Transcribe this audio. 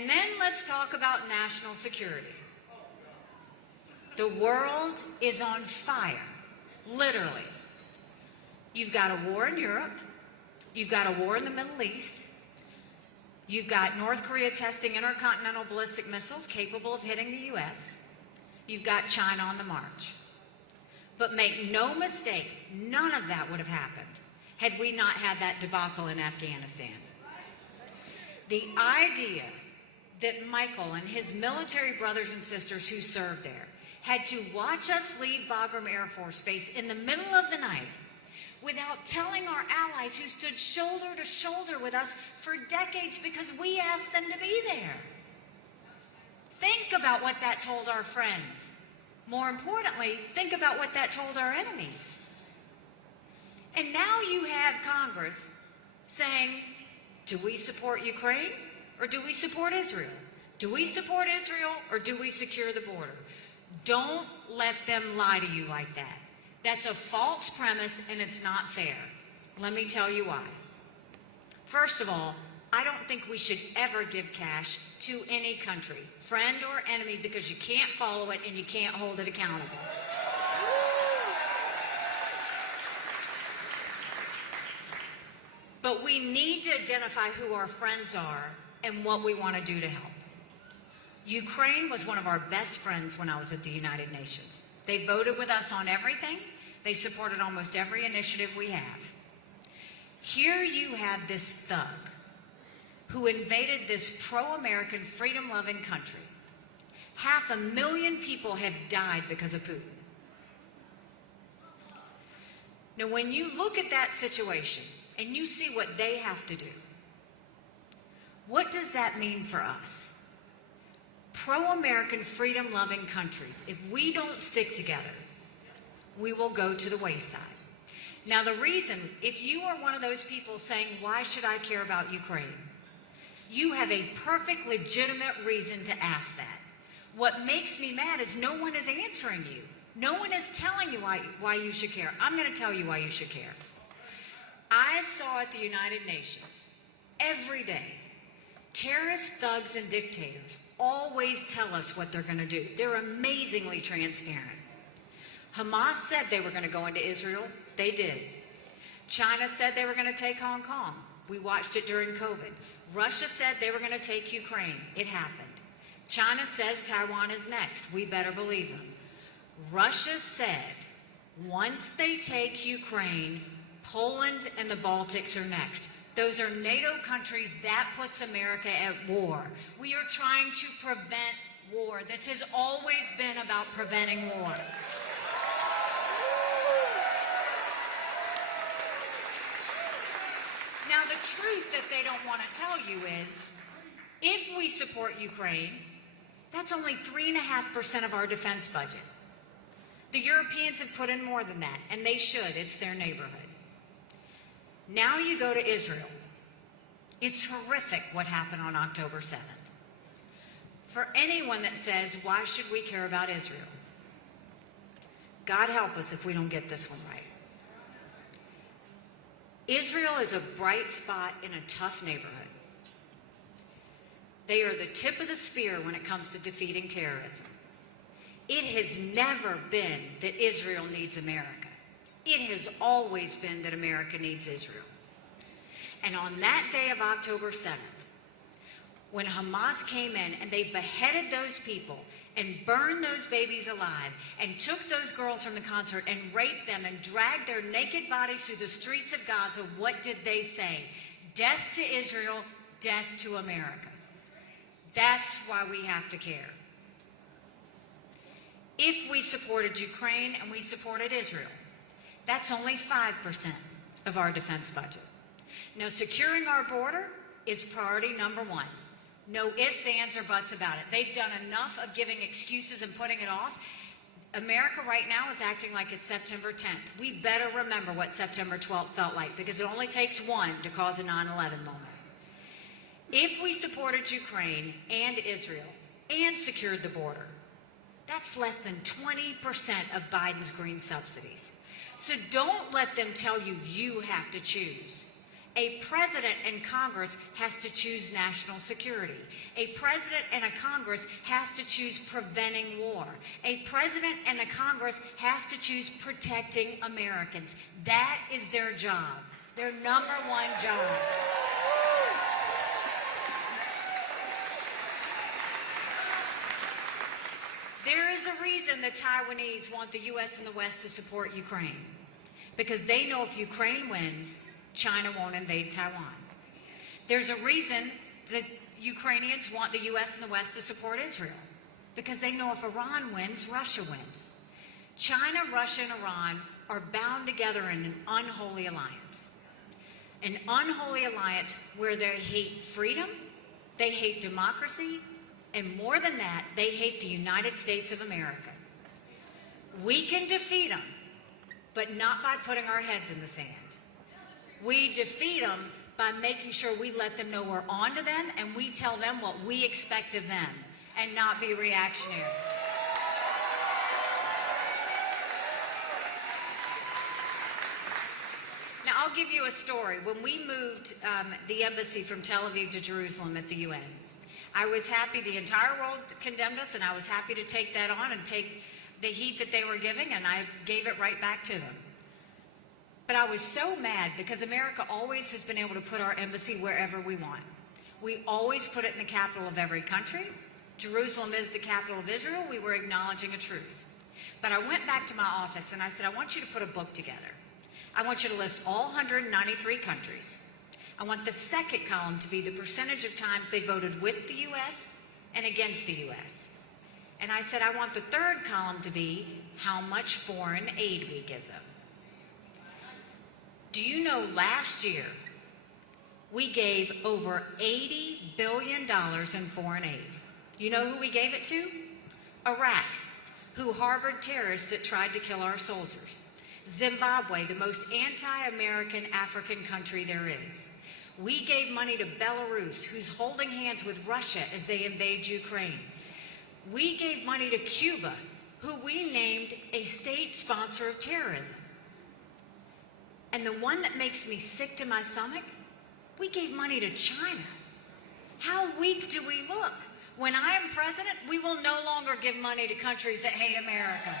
And then let's talk about national security. The world is on fire, literally. You've got a war in Europe. You've got a war in the Middle East. You've got North Korea testing intercontinental ballistic missiles capable of hitting the U.S. You've got China on the march. But make no mistake, none of that would have happened had we not had that debacle in Afghanistan. The idea that Michael and his military brothers and sisters who served there had to watch us leave Bagram Air Force Base in the middle of the night without telling our allies who stood shoulder to shoulder with us for decades because we asked them to be there. Think about what that told our friends. More importantly, think about what that told our enemies. And now you have Congress saying, do we support Ukraine or do we support Israel? Do we support Israel or do we secure the border? Don't let them lie to you like that. That's a false premise and it's not fair. Let me tell you why. First of all, I don't think we should ever give cash to any country, friend or enemy, because you can't follow it and you can't hold it accountable. But we need to identify who our friends are and what we want to do to help. Ukraine was one of our best friends when I was at the United Nations. They voted with us on everything. They supported almost every initiative we have. Here you have this thug who invaded this pro-American, freedom-loving country. 500,000 people have died because of Putin. Now, when you look at that situation and you see what they have to do, what does that mean for us? Pro-American, freedom-loving countries, if we don't stick together, we will go to the wayside. Now, the reason, if you are one of those people saying, why should I care about Ukraine? You have a perfect, legitimate reason to ask that. What makes me mad is no one is answering you. No one is telling you why you should care. I'm going to tell you why you should care. I saw at the United Nations every day, terrorists, thugs, and dictators always tell us what they're going to do. They're amazingly transparent. Hamas said they were going to go into Israel. They did. China said they were going to take Hong Kong. We watched it during COVID. Russia said they were going to take Ukraine. It happened. China says Taiwan is next. We better believe them. Russia said once they take Ukraine, Poland and the Baltics are next. Those are NATO countries. That puts America at war. We are trying to prevent war. This has always been about preventing war. Now, the truth that they don't want to tell you is, if we support Ukraine, that's only 3.5% of our defense budget. The Europeans have put in more than that, and they should. It's their neighborhood. Now you go to Israel. It's horrific what happened on October 7th. For anyone that says, why should we care about Israel? God help us if we don't get this one right. Israel is a bright spot in a tough neighborhood. They are the tip of the spear when it comes to defeating terrorism. It has never been that Israel needs America. It has always been that America needs Israel. And on that day of October 7th, when Hamas came in and they beheaded those people and burned those babies alive and took those girls from the concert and raped them and dragged their naked bodies through the streets of Gaza, what did they say? Death to Israel, death to America. That's why we have to care. If we supported Ukraine and we supported Israel, that's only 5% of our defense budget. Now, securing our border is priority number one. No ifs, ands, or buts about it. They've done enough of giving excuses and putting it off. America right now is acting like it's September 10th. We better remember what September 12th felt like, because it only takes one to cause a 9/11 moment. If we supported Ukraine and Israel and secured the border, that's less than 20% of Biden's green subsidies. So don't let them tell you you have to choose. A president and Congress has to choose national security. A president and a Congress has to choose preventing war. A president and a Congress has to choose protecting Americans. That is their job, their number one job. There is a reason the Taiwanese want the U.S. and the West to support Ukraine, because they know if Ukraine wins, China won't invade Taiwan. There's a reason the Ukrainians want the U.S. and the West to support Israel, because they know if Iran wins, Russia wins. China, Russia, and Iran are bound together in an unholy alliance. An unholy alliance where they hate freedom, they hate democracy, and more than that, they hate the United States of America. We can defeat them, but not by putting our heads in the sand. We defeat them by making sure we let them know we're on to them and we tell them what we expect of them and not be reactionary. Now, I'll give you a story. When we moved the embassy from Tel Aviv to Jerusalem at the UN, I was happy. The entire world condemned us, and I was happy to take that on and take the heat that they were giving, and I gave it right back to them. But I was so mad because America always has been able to put our embassy wherever we want. We always put it in the capital of every country. Jerusalem is the capital of Israel. We were acknowledging a truth. But I went back to my office and I said, I want you to put a book together. I want you to list all 193 countries. I want the second column to be the percentage of times they voted with the U.S. and against the U.S. And I said, I want the third column to be how much foreign aid we give them. Do you know last year we gave over $80 billion in foreign aid? You know who we gave it to? Iraq, who harbored terrorists that tried to kill our soldiers. Zimbabwe, the most anti-American African country there is. We gave money to Belarus, who's holding hands with Russia as they invade Ukraine. We gave money to Cuba, who we named a state sponsor of terrorism. And the one that makes me sick to my stomach, we gave money to China. How weak do we look? When I am president, we will no longer give money to countries that hate America.